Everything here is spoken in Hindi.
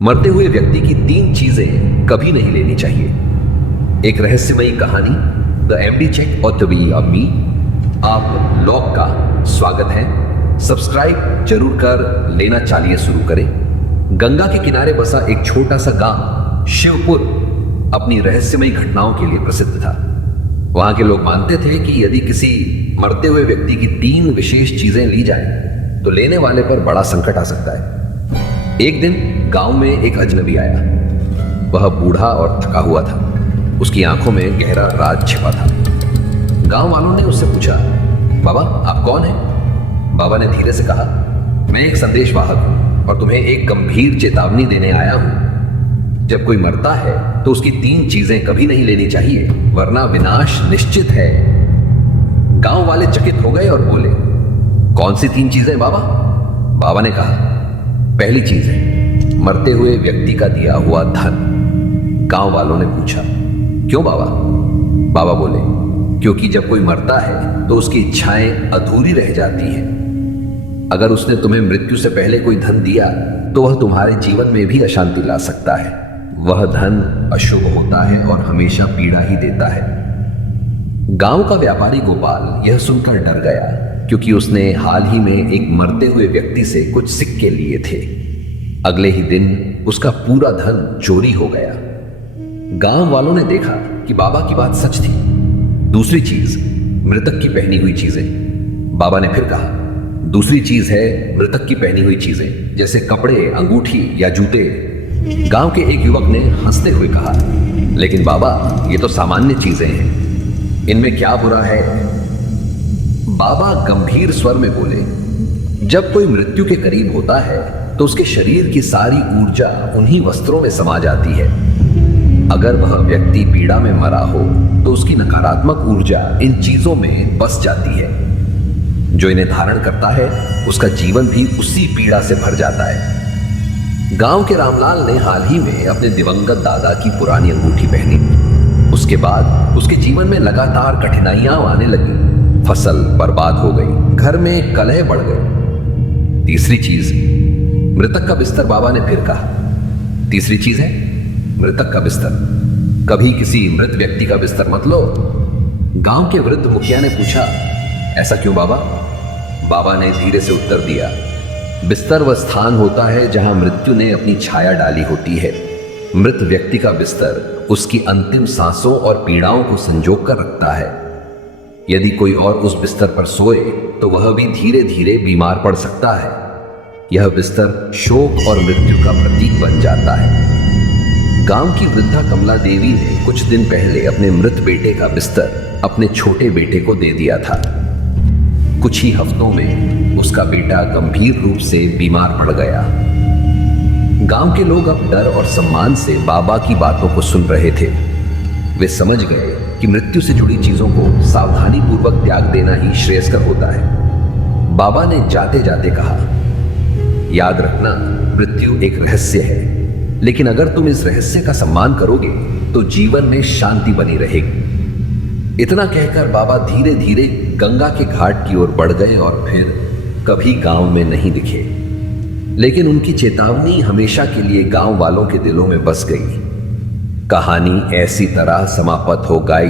मरते हुए व्यक्ति की 3 चीजें कभी नहीं लेनी चाहिए। एक रहस्यमयी कहानी, द एमडी चेक और द वी ऑफ मी। आप लोग का स्वागत है। सब्सक्राइब जरूर कर लेना। चालिए शुरू करें। गंगा के किनारे बसा एक छोटा सा गांव शिवपुर अपनी रहस्यमयी घटनाओं के लिए प्रसिद्ध था। वहां के लोग मानते थे कि यदि किसी मरते हुए व्यक्ति की 3 विशेष चीजें ली जाए तो लेने वाले पर बड़ा संकट आ सकता है। एक दिन गांव में एक अजनबी आया। वह बूढ़ा और थका हुआ था। उसकी आंखों में गहरा राज छिपा था। गांव वालों ने उससे पूछा, बाबा आप कौन हैं? बाबा ने धीरे से कहा, मैं एक संदेशवाहक हूं और तुम्हें एक गंभीर चेतावनी देने आया हूं। जब कोई मरता है तो उसकी 3 चीजें कभी नहीं लेनी चाहिए, वरना विनाश निश्चित है। गांव वाले चकित हो गए और बोले, कौन सी 3 चीजें बाबा? बाबा ने कहा, पहली चीज है मरते हुए व्यक्ति का दिया हुआ धन। गांव वालों ने पूछा, क्यों बाबा? बाबा बोले, क्योंकि जब कोई मरता है तो उसकी इच्छाएं अधूरी रह जाती हैं। अगर उसने तुम्हें मृत्यु से पहले कोई धन दिया तो वह तुम्हारे जीवन में भी अशांति ला सकता है। वह धन अशुभ होता है और हमेशा पीड़ा ही देता है। गांव का व्यापारी गोपाल यह सुनकर डर गया, क्योंकि उसने हाल ही में एक मरते हुए व्यक्ति से कुछ सिक्के लिए थे। अगले ही दिन उसका पूरा धन चोरी हो गया। गांव वालों ने देखा कि बाबा की बात सच थी। दूसरी चीज, मृतक की पहनी हुई चीजें। बाबा ने फिर कहा, दूसरी चीज है मृतक की पहनी हुई चीजें, जैसे कपड़े, अंगूठी या जूते। गांव के एक युवक ने हंसते हुए कहा, लेकिन बाबा ये तो सामान्य चीजें हैं, इनमें क्या बुरा है? बाबा गंभीर स्वर में बोले, जब कोई मृत्यु के करीब होता है तो उसके शरीर की सारी ऊर्जा उन्हीं वस्त्रों में समा जाती है। अगर वह व्यक्ति पीड़ा में मरा हो तो उसकी नकारात्मक ऊर्जा इन चीजों में बस जाती है। जो इन्हें धारण करता है उसका जीवन भी उसी पीड़ा से भर जाता है। गांव के रामलाल ने हाल ही में अपने दिवंगत दादा की पुरानी अंगूठी पहनी। उसके बाद उसके जीवन में लगातार कठिनाइयां आने लगी। फसल बर्बाद हो गई, घर में कलह बढ़ गई। तीसरी चीज, मृतक का बिस्तर। बाबा ने फिर कहा, तीसरी चीज है मृतक का बिस्तर। कभी किसी मृत व्यक्ति का बिस्तर मत लो। गांव के वृद्ध मुखिया ने पूछा, ऐसा क्यों बाबा? बाबा ने धीरे से उत्तर दिया, बिस्तर वह स्थान होता है जहां मृत्यु ने अपनी छाया डाली होती है। मृत व्यक्ति का बिस्तर उसकी अंतिम सांसों और पीड़ाओं को संजो कर रखता है। यदि कोई और उस बिस्तर पर सोए तो वह भी धीरे धीरे बीमार पड़ सकता है। यह बिस्तर शोक और मृत्यु का प्रतीक बन जाता है। गांव की वृद्धा कमला देवी ने कुछ दिन पहले अपने मृत बेटे का बिस्तर अपने छोटे बेटे को दे दिया था। कुछ ही हफ्तों में उसका बेटा गंभीर रूप से बीमार पड़ गया। गांव के लोग अब डर और सम्मान से बाबा की बातों को सुन रहे थे। वे समझ गए कि मृत्यु से जुड़ी चीजों को सावधानी पूर्वक त्याग देना ही श्रेयस्कर होता है। बाबा ने जाते जाते कहा, याद रखना, मृत्यु एक रहस्य है, लेकिन अगर तुम इस रहस्य का सम्मान करोगे तो जीवन में शांति बनी रहेगी। इतना कहकर बाबा धीरे धीरे गंगा के घाट की ओर बढ़ गए और फिर कभी गांव में नहीं दिखे। लेकिन उनकी चेतावनी हमेशा के लिए गांव वालों के दिलों में बस गई। कहानी ऐसी तरह समाप्त हो गई